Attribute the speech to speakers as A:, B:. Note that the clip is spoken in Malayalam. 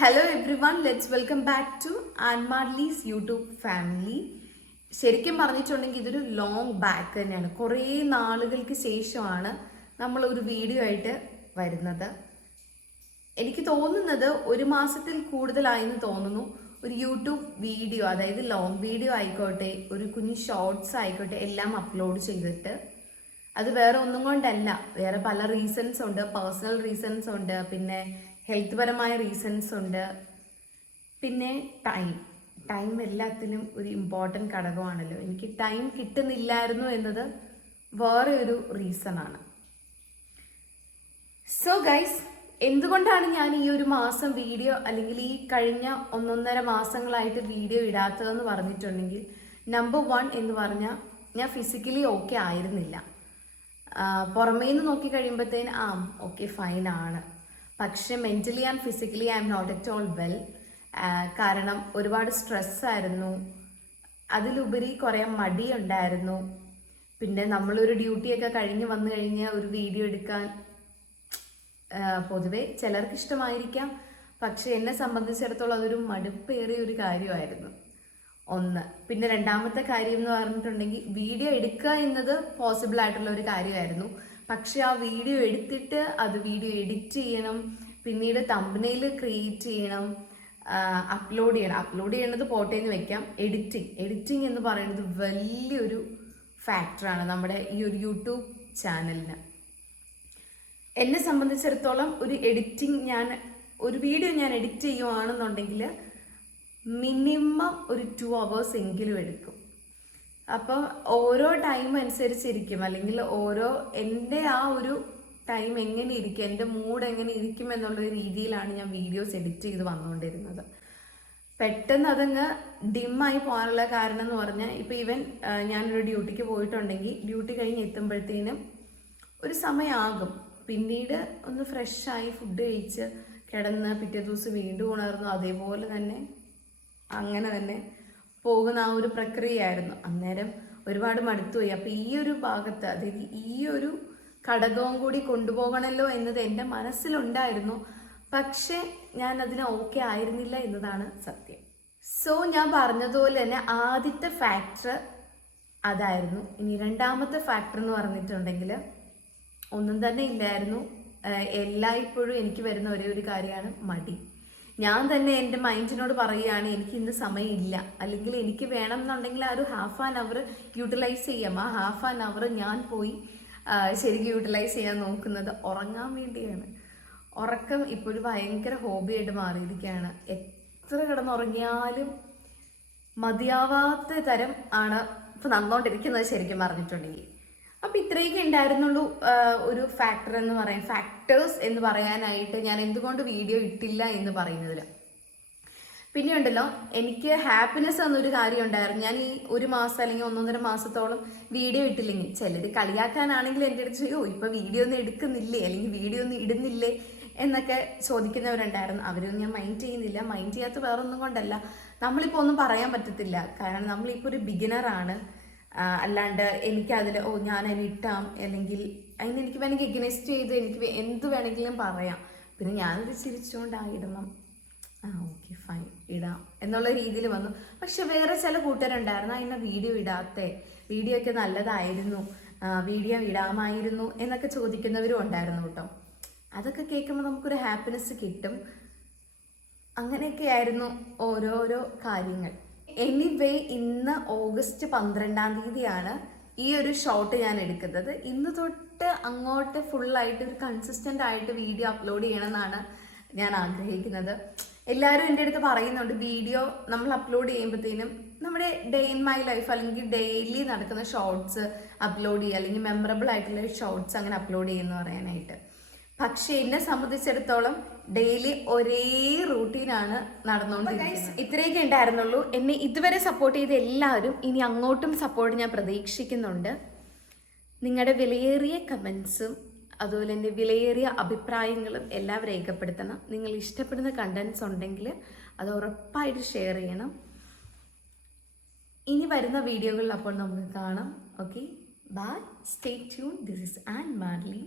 A: Hello everyone let's welcome back to ആൻമാർലീസ് YouTube family ശരിക്കും പറഞ്ഞിട്ടുണ്ടെങ്കിൽ ഇതൊരു ലോങ് ബാക്ക് തന്നെയാണ്. കുറേ നാളുകൾക്ക് ശേഷമാണ് നമ്മൾ ഒരു വീഡിയോ ആയിട്ട് വരുന്നത്. എനിക്ക് തോന്നുന്നത് ഒരു മാസത്തിൽ കൂടുതലായെന്ന് തോന്നുന്നു. ഒരു യൂട്യൂബ് വീഡിയോ അതായത് ലോങ് വീഡിയോ ആയിക്കോട്ടെ ഒരു കുഞ്ഞു ഷോർട്സ് ആയിക്കോട്ടെ എല്ലാം അപ്ലോഡ് ചെയ്തിട്ട്. അത് വേറെ ഒന്നും കൊണ്ടല്ല. വേറെ പല റീസൺസ് ഉണ്ട്. പേഴ്സണൽ റീസൺസ് ഉണ്ട്. പിന്നെ ഹെൽത്ത് പരമായ റീസൺസ് ഉണ്ട്. പിന്നെ ടൈം. ടൈം എല്ലാത്തിനും ഒരു ഇമ്പോർട്ടന്റ് ഘടകമാണല്ലോ. എനിക്ക് ടൈം കിട്ടുന്നില്ലായിരുന്നു എന്നത് വേറെ ഒരു റീസൺ ആണ് സോ ഗൈസ് എന്തുകൊണ്ടാണ് ഞാൻ ഈ ഒരു മാസം വീഡിയോ അല്ലെങ്കിൽ ഈ കഴിഞ്ഞ ഒന്നൊന്നര മാസങ്ങളായിട്ട് വീഡിയോ ഇടാത്തതെന്ന് പറഞ്ഞിട്ടുണ്ടെങ്കിൽ നമ്പർ വൺ എന്ന് പറഞ്ഞാൽ ഞാൻ ഫിസിക്കലി ഓക്കെ ആയിരുന്നില്ല. പുറമേ നിന്ന് നോക്കി കഴിയുമ്പോഴത്തേന് ആ ഓക്കെ ഫൈൻ ആണ്. പക്ഷെ mentally and physically I am not at all well കാരണം ഒരുപാട് സ്ട്രെസ് ആയിരുന്നു. അതിലുപരി കുറേ മടിയുണ്ടായിരുന്നു പിന്നെ നമ്മളൊരു ഡ്യൂട്ടിയൊക്കെ കഴിഞ്ഞ് വന്നു കഴിഞ്ഞാൽ ഒരു വീഡിയോ എടുക്കാൻ പൊതുവെ ചിലർക്ക് ഇഷ്ടമായിരിക്കാം. പക്ഷെ എന്നെ സംബന്ധിച്ചിടത്തോളം അതൊരു മടുപ്പേറിയ ഒരു കാര്യമായിരുന്നു. ഒന്ന്. പിന്നെ രണ്ടാമത്തെ കാര്യം എന്ന് പറഞ്ഞിട്ടുണ്ടെങ്കിൽ വീഡിയോ എടുക്കുക എന്നത് പോസിബിൾ ആയിട്ടുള്ള ഒരു കാര്യമായിരുന്നു. പക്ഷെ ആ വീഡിയോ എടുത്തിട്ട് അത് വീഡിയോ എഡിറ്റ് ചെയ്യണം പിന്നീട് തമ്പനയിൽ ക്രിയേറ്റ് ചെയ്യണം അപ്ലോഡ് ചെയ്യണം. അപ്ലോഡ് ചെയ്യണത് പോട്ടേന്ന് വെക്കാം. എഡിറ്റിംഗ് എഡിറ്റിംഗ് എന്ന് പറയുന്നത് വലിയൊരു ഫാക്ടറാണ് നമ്മുടെ ഈ ഒരു യൂട്യൂബ് ചാനലിന് എന്നെ സംബന്ധിച്ചിടത്തോളം ഒരു എഡിറ്റിംഗ് ഞാൻ ഒരു വീഡിയോ ഞാൻ എഡിറ്റ് ചെയ്യുവാണെന്നുണ്ടെങ്കിൽ മിനിമം ഒരു ടു അവേഴ്സ് എങ്കിലും എടുക്കും. അപ്പോൾ ഓരോ ടൈം അനുസരിച്ചിരിക്കും. അല്ലെങ്കിൽ ഓരോ എന്റെ ആ ഒരു ടൈം എങ്ങനെ ഇരിക്കും എന്റെ മൂഡ് എങ്ങനെ ഇരിക്കും എന്നുള്ള രീതിയിലാണ് ഞാൻ വീഡിയോസ് എഡിറ്റ് ചെയ്ത് വന്നുകൊണ്ടിരുന്നത്. പെട്ടെന്ന് അതങ്ങ് ഡിമ്മായി പോകാനുള്ള കാരണം എന്ന് പറഞ്ഞാൽ ഇപ്പോൾ ഈവൻ ഞാനൊരു ഡ്യൂട്ടിക്ക് പോയിട്ടുണ്ടെങ്കിൽ ഡ്യൂട്ടി കഴിഞ്ഞ് എത്തുമ്പോഴത്തേനും ഒരു സമയമാകും പിന്നീട് ഒന്ന് ഫ്രഷായി ഫുഡ് കഴിച്ച് കിടന്ന് പിറ്റേ ദിവസം വീണ്ടും ഉണർന്നു അതേപോലെ തന്നെ അങ്ങനെ തന്നെ പോകുന്ന ആ ഒരു പ്രക്രിയയായിരുന്നു. അന്നേരം ഒരുപാട് മടുത്തുപോയി. അപ്പം ഈ ഒരു ഭാഗത്ത് അതായത് ഈ ഒരു ഘടകവും കൂടി കൊണ്ടുപോകണമല്ലോ എന്നത് എന്റെ മനസ്സിലുണ്ടായിരുന്നു. പക്ഷേ ഞാൻ അതിന് ഓക്കെ ആയിരുന്നില്ല എന്നതാണ് സത്യം. സോ ഞാൻ പറഞ്ഞതുപോലെ തന്നെ ആദ്യത്തെ ഫാക്ടർ അതായിരുന്നു. ഇനി രണ്ടാമത്തെ ഫാക്ടർ എന്ന് പറഞ്ഞിട്ടുണ്ടെങ്കിൽ ഒന്നും തന്നെ ഇല്ലായിരുന്നു. എല്ലായ്പ്പോഴും എനിക്ക് വരുന്ന ഒരേ ഒരു കാര്യമാണ് മടി. ഞാൻ തന്നെ എന്റെ മൈൻഡിനോട് പറയുകയാണ് എനിക്ക് ഇന്ന് സമയമില്ല. അല്ലെങ്കിൽ എനിക്ക് വേണം എന്നുണ്ടെങ്കിൽ ആ ഒരു ഹാഫ് ആൻ അവർ യൂട്ടിലൈസ് ചെയ്യാം. ആ ഹാഫ് ആൻ അവർ ഞാൻ പോയി ശരിക്കും യൂട്ടിലൈസ് ചെയ്യാൻ നോക്കുന്നത് ഉറങ്ങാൻ വേണ്ടിയാണ്. ഉറക്കം ഇപ്പോഴും ഭയങ്കര ഹോബിയായിട്ട് മാറിയിരിക്കുകയാണ്. എത്ര കിടന്നുറങ്ങിയാലും മതിയാവാത്ത തരം ആണ് ഇപ്പം നടന്നുകൊണ്ടിരിക്കുന്നത് ശരിക്കും പറഞ്ഞിട്ടുണ്ടെങ്കിൽ. അപ്പം ഇത്രയൊക്കെ ഉണ്ടായിരുന്നുള്ളൂ ഒരു ഫാക്ടർ എന്ന് പറയാൻ ഫാക്ടേഴ്സ് എന്ന് പറയാനായിട്ട് ഞാൻ എന്തുകൊണ്ട് വീഡിയോ ഇട്ടില്ല എന്ന് പറയുന്നതിൽ പിന്നെ ഉണ്ടല്ലോ എനിക്ക് ഹാപ്പിനെസ് എന്നൊരു കാര്യം ഉണ്ടായിരുന്നു. ഞാൻ ഈ ഒരു മാസം അല്ലെങ്കിൽ ഒന്നൊന്നര മാസത്തോളം വീഡിയോ ഇട്ടില്ലെങ്കിൽ ചിലർ കളിയാക്കാനാണെങ്കിൽ എന്റെ അടുത്ത് ചെയ്യോ ഇപ്പൊ വീഡിയോ ഒന്നും എടുക്കുന്നില്ലേ? അല്ലെങ്കിൽ വീഡിയോ ഒന്നും ഇടുന്നില്ലേ? എന്നൊക്കെ ചോദിക്കുന്നവരുണ്ടായിരുന്നു. അവരൊന്നും ഞാൻ മൈൻഡ് ചെയ്യുന്നില്ല. മൈൻഡ് ചെയ്യാത്ത വേറെ ഒന്നും കൊണ്ടല്ല. നമ്മളിപ്പോൾ ഒന്നും പറയാൻ പറ്റത്തില്ല. കാരണം നമ്മളിപ്പോൾ ഒരു ബിഗിനറാണ് അല്ലാണ്ട് എനിക്കതിൽ ഓ ഞാൻ ഇട്ടാം. അല്ലെങ്കിൽ അതിന് എനിക്ക് വേണമെങ്കിൽ എഗ്നൈസ് ചെയ്ത് എനിക്ക് എന്ത് വേണമെങ്കിലും പറയാം. പിന്നെ ഞാനത് ചിരിച്ചുകൊണ്ട് ആ ഇടണം ആ ഓക്കെ ഫൈൻ ഇടാം എന്നുള്ള രീതിയിൽ വന്നു. പക്ഷെ വേറെ ചില കൂട്ടരുണ്ടായിരുന്നു അതിനെ വീഡിയോ ഇടാത്തെ. വീഡിയോ ഒക്കെ നല്ലതായിരുന്നു. വീഡിയോ ഇടാമായിരുന്നു എന്നൊക്കെ ചോദിക്കുന്നവരും ഉണ്ടായിരുന്നു കേട്ടോ. അതൊക്കെ കേൾക്കുമ്പോൾ നമുക്കൊരു ഹാപ്പിനെസ് കിട്ടും. അങ്ങനെയൊക്കെ ആയിരുന്നു ഓരോരോ കാര്യങ്ങൾ. എനിവേ ഇന്ന് ഓഗസ്റ്റ് പന്ത്രണ്ടാം തീയതിയാണ് ഈ ഒരു ഷോട്ട് ഞാൻ എടുക്കുന്നത്. ഇന്ന് തൊട്ട് അങ്ങോട്ട് ഫുള്ളായിട്ട് ഒരു കൺസിസ്റ്റന്റ് ആയിട്ട് വീഡിയോ അപ്ലോഡ് ചെയ്യണമെന്നാണ് ഞാൻ ആഗ്രഹിക്കുന്നത്. എല്ലാവരും എന്റെ അടുത്ത് പറയുന്നുണ്ട് വീഡിയോ നമ്മൾ അപ്ലോഡ് ചെയ്യുമ്പോഴത്തേനും നമ്മുടെ ഡേ ഇൻ മൈ ലൈഫ് അല്ലെങ്കിൽ ഡെയിലി നടക്കുന്ന ഷോർട്സ് അപ്ലോഡ് ചെയ്യുക അല്ലെങ്കിൽ മെമ്മറബിൾ ആയിട്ടുള്ള ഷോർട്സ് അങ്ങനെ അപ്ലോഡ് ചെയ്യുമെന്ന് പറയാനായിട്ട്. പക്ഷെ എന്നെ സംബന്ധിച്ചിടത്തോളം ഡെയിലി ഒരേ റൂട്ടീനാണ് നടന്നുകൊണ്ടിരിക്കുന്നത് ഇത്രയൊക്കെ ഉണ്ടായിരുന്നുള്ളൂ. എന്നെ ഇതുവരെ സപ്പോർട്ട് ചെയ്ത എല്ലാവരും ഇനി അങ്ങോട്ടും സപ്പോർട്ട് ഞാൻ പ്രതീക്ഷിക്കുന്നുണ്ട്. നിങ്ങളുടെ വിലയേറിയ കമൻസും അതുപോലെ എന്റെ വിലയേറിയ അഭിപ്രായങ്ങളും എല്ലാം രേഖപ്പെടുത്തണം. നിങ്ങൾ ഇഷ്ടപ്പെടുന്ന കണ്ടൻസ് ഉണ്ടെങ്കിൽ അത് ഉറപ്പായിട്ട് ഷെയർ ചെയ്യണം. ഇനി വരുന്ന വീഡിയോകളിൽ അപ്പോൾ നമുക്ക് കാണാം. Okay bye stay tune this is and madly